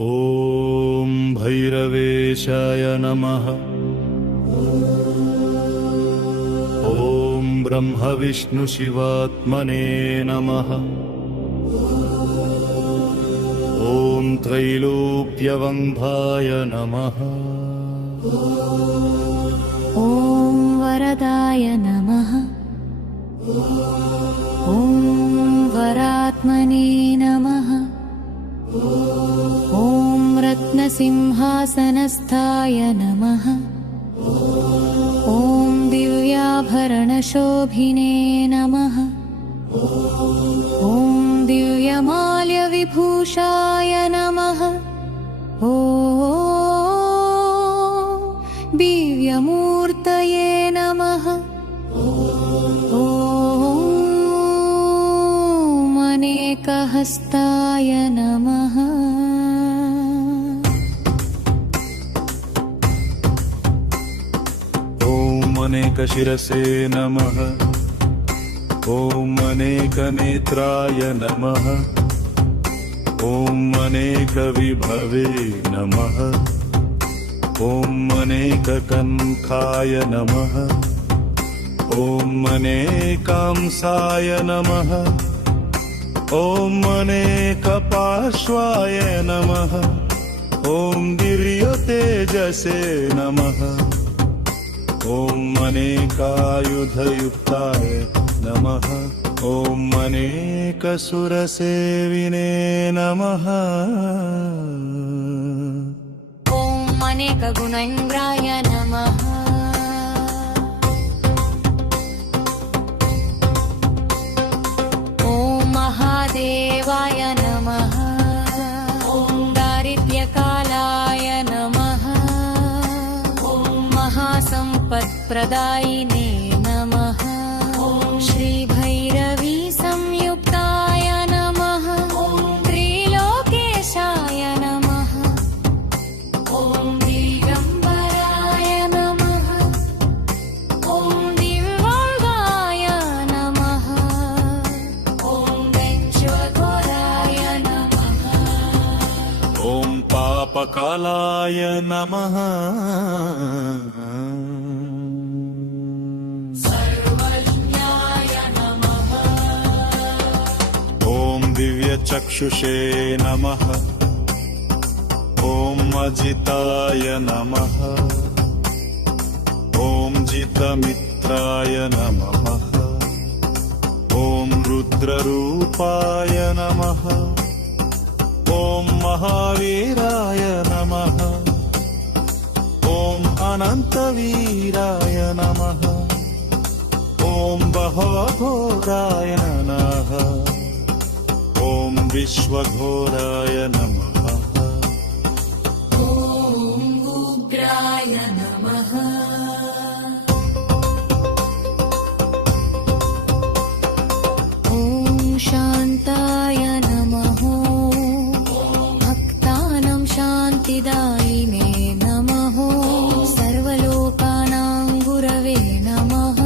ॐ भैरवेशाय नमः। ॐ ब्रह्मविष्णुशिवात्मने नमः। ॐ त्रैलोक्यवन्धाय नमः। ॐ वरदाय नमः। ॐ वरात्मने नमः। ॐ रत्नसिंहासनस्थाय नमः। ॐ दिव्याभरणशोभिने नमः। ॐ दिव्यमाल्यविभूषाय नमः। ॐ दिव्यमूर्तये नमः। ॐ अनेकहस्ताय नमः। ॐ अनेकशिरसे नमः। ॐ अनेकनेत्राय नमः। ॐ अनेकविभवे नमः। ॐ अनेककण्ठाय नमः। ॐ अनेकांसाय नमः। ॐ अनेकपार्श्वाय नमः। ॐ दिव्यतेजसे नमः। ॐ अनेकायुधयुक्ताय नमः। ॐ अनेकसुरसेविने नमः। ॐ अनेकगुणेन्द्राय नमः। ॐ महादेवाय नमः। ॐ दारिद्र्यकालाय नमः। ॐ महासम्पत्प्रदायिने नमः। ॐ श्रीभैरवी संयुक्ताय नमः। ॐ त्रिलोकेशाय नमः। ॐ दिगम्बराय नमः। ॐ दिव्यङ्गाय नमः। ॐ दैत्यघोराय नमः। ॐ पापकालाय नमः। सर्वज्ञाय नमः। ॐ दिव्यचक्षुषे नमः। ॐ अजिताय नमः। ॐ जितमित्राय नमः। ॐ रुद्ररूपाय नमः। ॐ महावीराय नमः। ॐ अनन्तवीराय नमः। ॐ बहवघोराय नमः। ॐ विश्वघोराय नमः। ॐ उग्राय नमः। ॐ शान्ताय नमः। भक्तानां शान्तिदायिने नमः। सर्वलोकानां गुरवे नमः।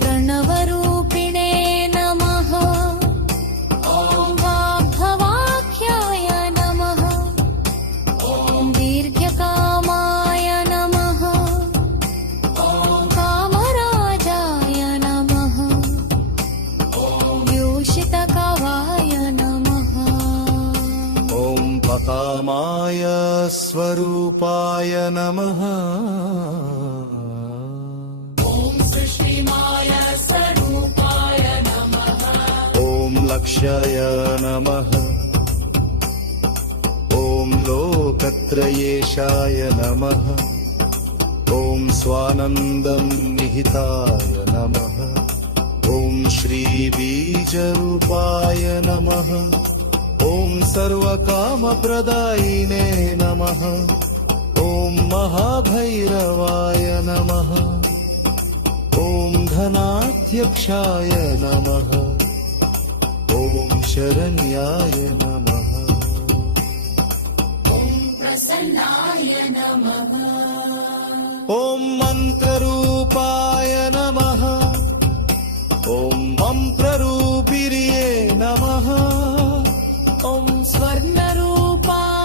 प्रणवरूपिणे नमः। ॐ वाग्भवाख्याय नमः। ॐ दीर्घकामाय नमः। ॐ कामराजाय नमः। ॐ योषितकवाय नमः। ॐ पकामाय स्वरूपाय नमः। ॐ सृष्टिमाय स्वरूपाय नमः। ॐ लक्ष्याय नमः। ॐ लोकत्रयेशाय नमः। ॐ स्वानन्दं निहिताय नमः। ॐ श्रीबीजरूपाय नमः। ॐ सर्वकामप्रदायिने नमः। ॐ महाभैरवाय नमः। ॐ धनाध्यक्षाय नमः। ॐ शरण्याय नमः। ॐ प्रसन्नाय नमः। ॐ मन्त्ररूपाय नमः। ॐ मन्त्ररूपिर्ये नमः। ॐ स्वर्णरूपाय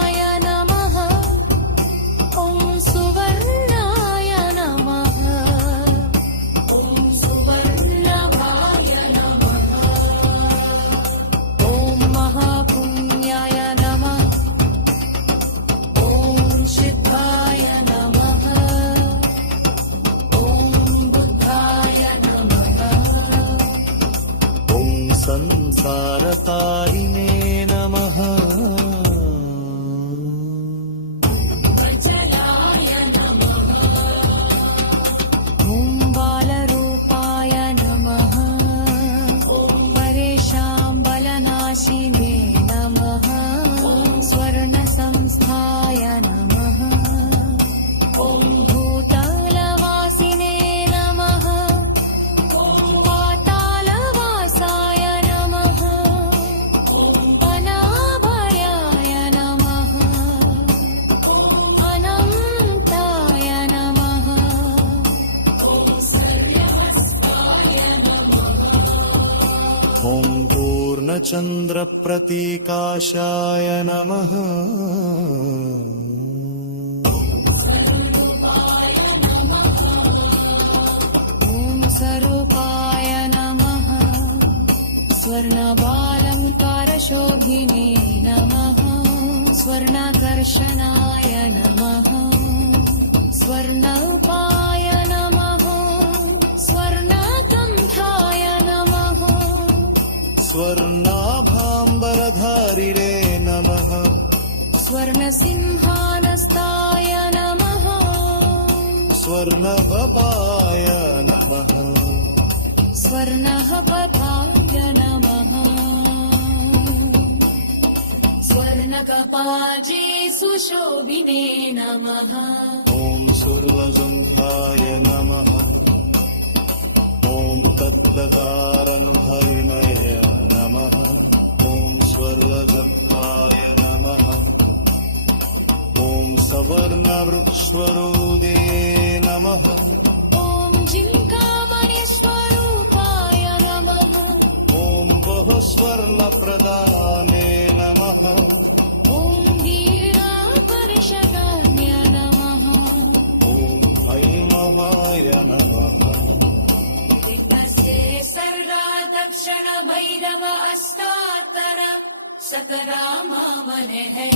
चन्द्रप्रतीकाशाय नमः ॐ स्वरूपाय नमः स्वर्णबालङ्कारशोभिने नमः स्वर्णाकर्षणाय नमः स्वर्णरूपाय नमः स्वर्णकण्ठाय नमः स्वर्णाभाम्बरधारिणे नमः स्वर्णसिंहानस्ताय नमः स्वर्णभपाय नमः स्वर्णहपताय नमः स्वर्णकपाजे सुशोभिने नमः ॐ सुर्वजङ्घाय नमः ॐ तत्तकारणभविमय नमः ॐ स्वर्वजङ्घाय नमः ॐ सवर्णवृक्षरूदे नमः ॐ जिङ्कामणिस्वरूपाय नमः ॐ बहुस्वर्णप्रदाने नमः ॐ वीरापर्षदान्य नमः ॐ हैममाय नमः विघ्नस्य सर्गा दक्षिण भैरव अस्तात्तर सकरामा मन है